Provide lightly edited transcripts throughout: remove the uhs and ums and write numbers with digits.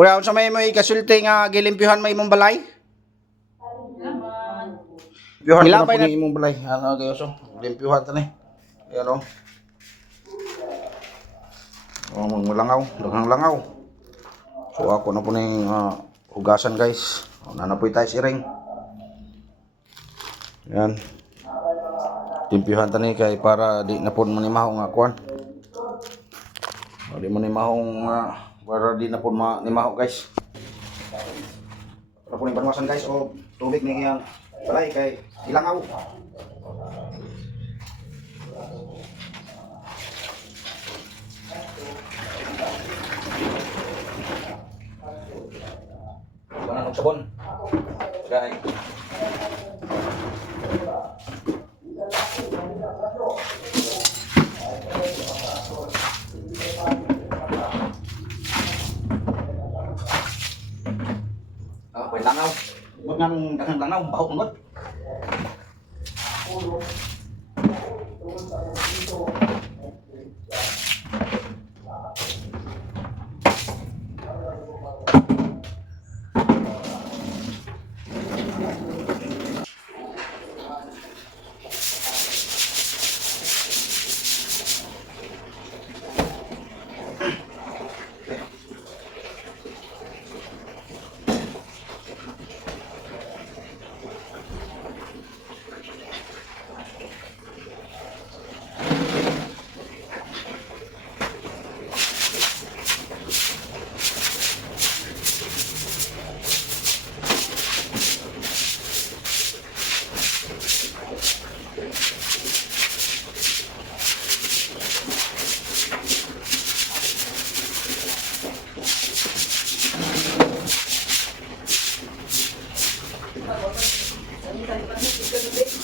Ura unsa may mo ikasulti nga gilimpyuhan may imong balay? Limpyuhan ko na po ni imong balay. Ano kayo so? Limpyuhan ta ni. Ayan o. Mga langaw, daghang langaw. So ako na po ning hugasan guys. Nanapoy tayo si ring. Ayan. Limpyuhan ta ni kay para di na po manimaho nga kuan. Di mo nimahong para di na po manimaho guys. Para po ning panwasan guys o tubig ni iyang balay kay ilangaw. Wala nang sabon. Guys. Pwede langaw. Huwag nga nung daghang langaw, bahok mong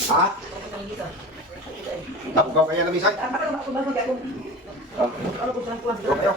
ha? Tapos kau kaya nabisay? Okay.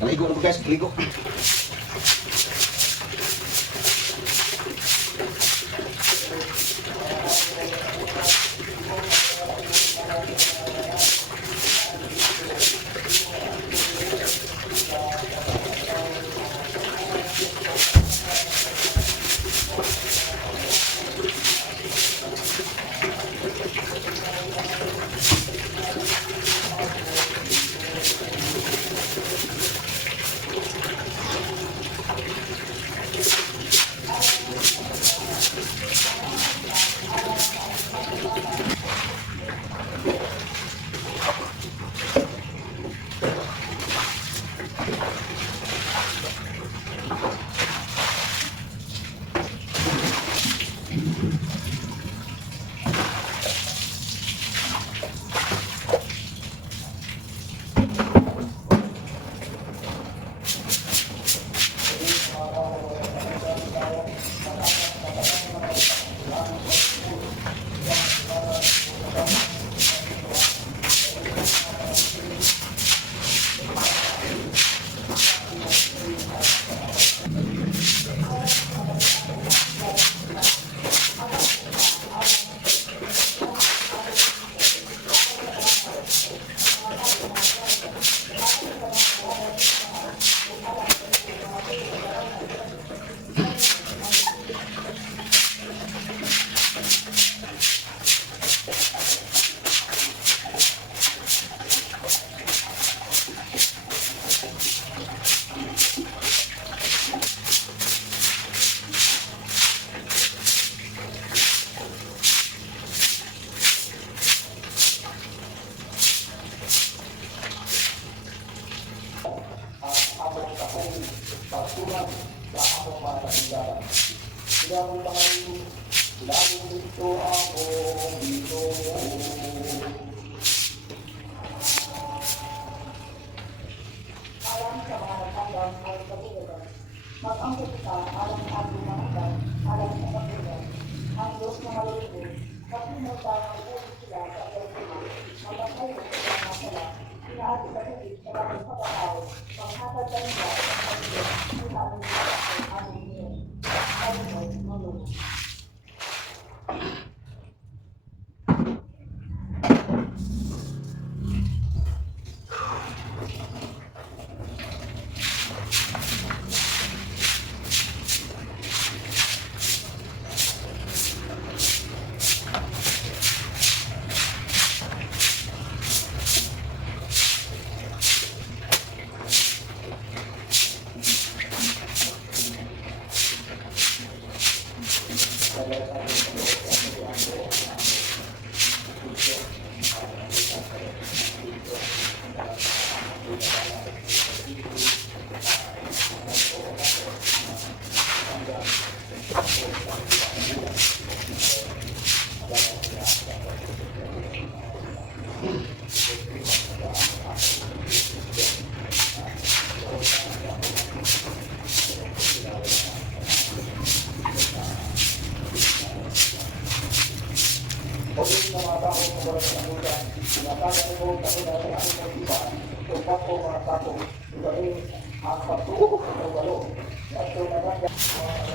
Ligo na po guys, ligo.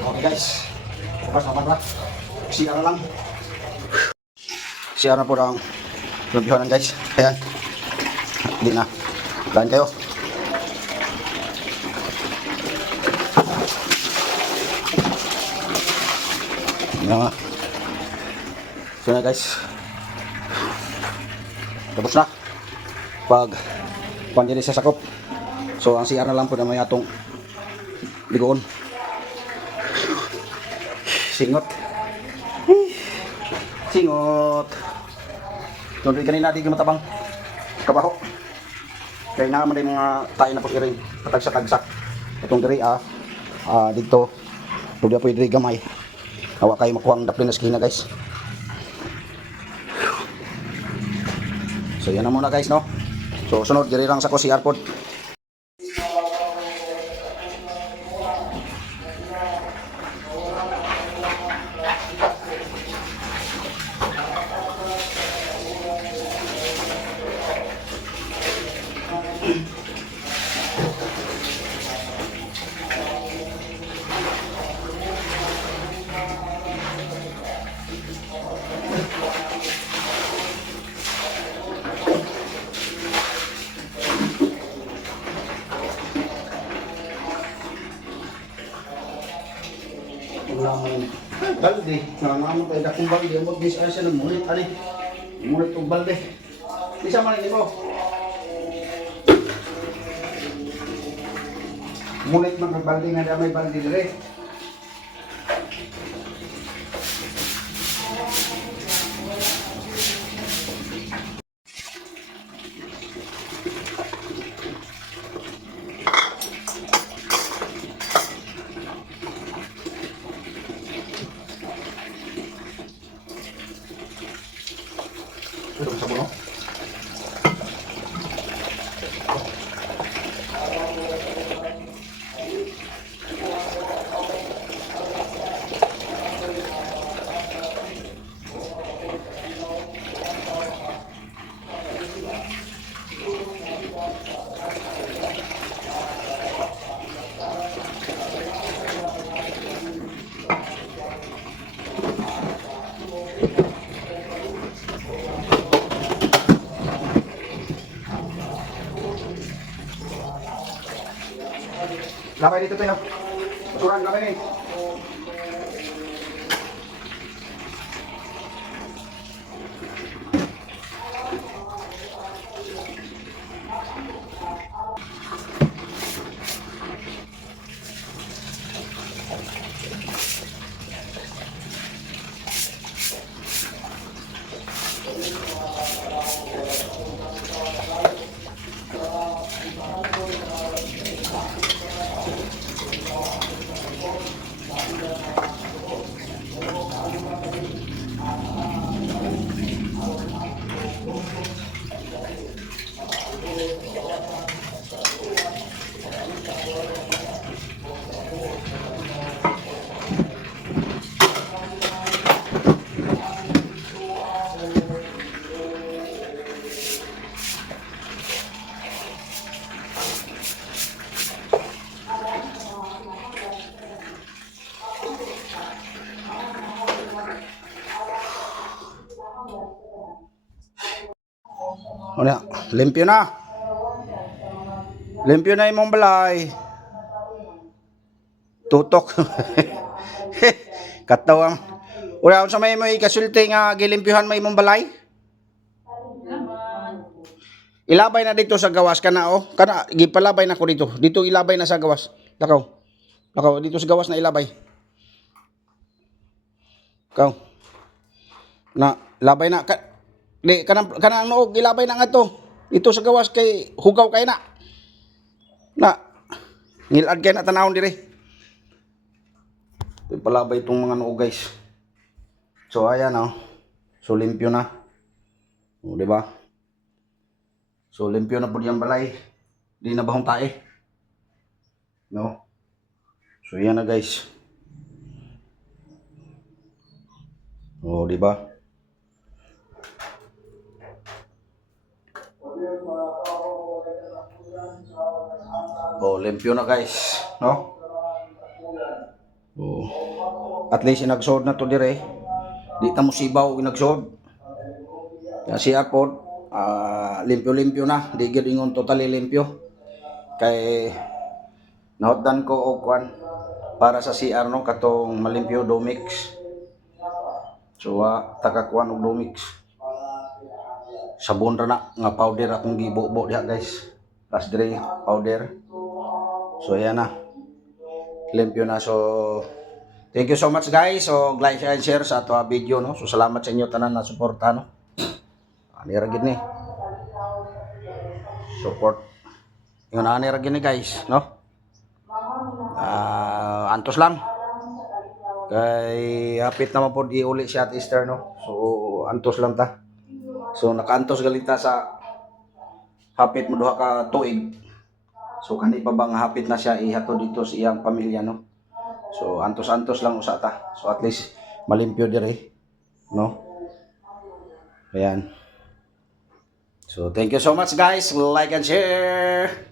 Okay guys, pas apa na? Siara lang. Siara po ang reviewanan guys. Ayan. Hindi na. Kain kayo. Yan. So na guys. Tapos na. Pag pandiri sa sakop. So ang siara lang po na may atong ligoon. Singot. Singot. Tuloy kanina di matabang kabaho. Kaya naman yung mga tayo na po iring patagsak-tagsak. Itong diri dito. Tuloy po diri gamay. Hawa kayo makuha ang daplin na skina guys. So yan na muna guys no. So sunod diri lang sa ko si airport. Balde, naman kayo dakong balde, huwag di siya ng munit, munit ng balde. Isa man mo. Munit ng balde nga may balde dire. Ito sa puno. Lapay dito tayo. Basuran, lapay rin. Una, limpyo na. Limpyo na imong balay. Tutok. Katawang. Ura unsa may mo ikasulti nga gilimpyuhan may imong balay? Ilabay na dito sa gawas kana oh. Kana gipalabay na ko dito. Dito ilabay na sa gawas. Lakaw. Lakaw dito sa gawas na ilabay. Kaw. Na labay na di kanang noog ilabay na nga to. Ito sa gawas kay hugaw kay na. Na ngilad kay na tanawon dire. Palabay itong mga noog guys. So ayan oh. So limpyo na. O di ba? So limpyo na po yung balay. Di na bahong tae. No? So yan na guys. O di ba? O limpyo na guys, no? O at least inagsod na to dire. Di ta mo sibaw inagsod. Kasi ako limpyo-limpyo na, di gyud ingon totally limpyo. Kay nahotdan ko og kwan para sa CR no katong malimpyo Domix. So tagakuan og Domix. Sabon ra na nga powder akong gibubo diha guys. Last dire powder. So ayan na. Limpyo na. So thank you so much guys. So like and share sa ato video no. So salamat sa inyo tanan na suporta no. Ani ra gid ni. Support. Yung ani ra gid ni guys no. Antos lang. Kay hapit naman po iuli siya at Easter no. So antos lang ta. So nakaantos galita sa hapit mo duha ka tuig. So kani pa bang hapit na siya ihatod dito sa iyang pamilya no. So antos-antos lang usa ta. So at least malimpyo dire no. Ayan. So thank you so much guys. Like and share.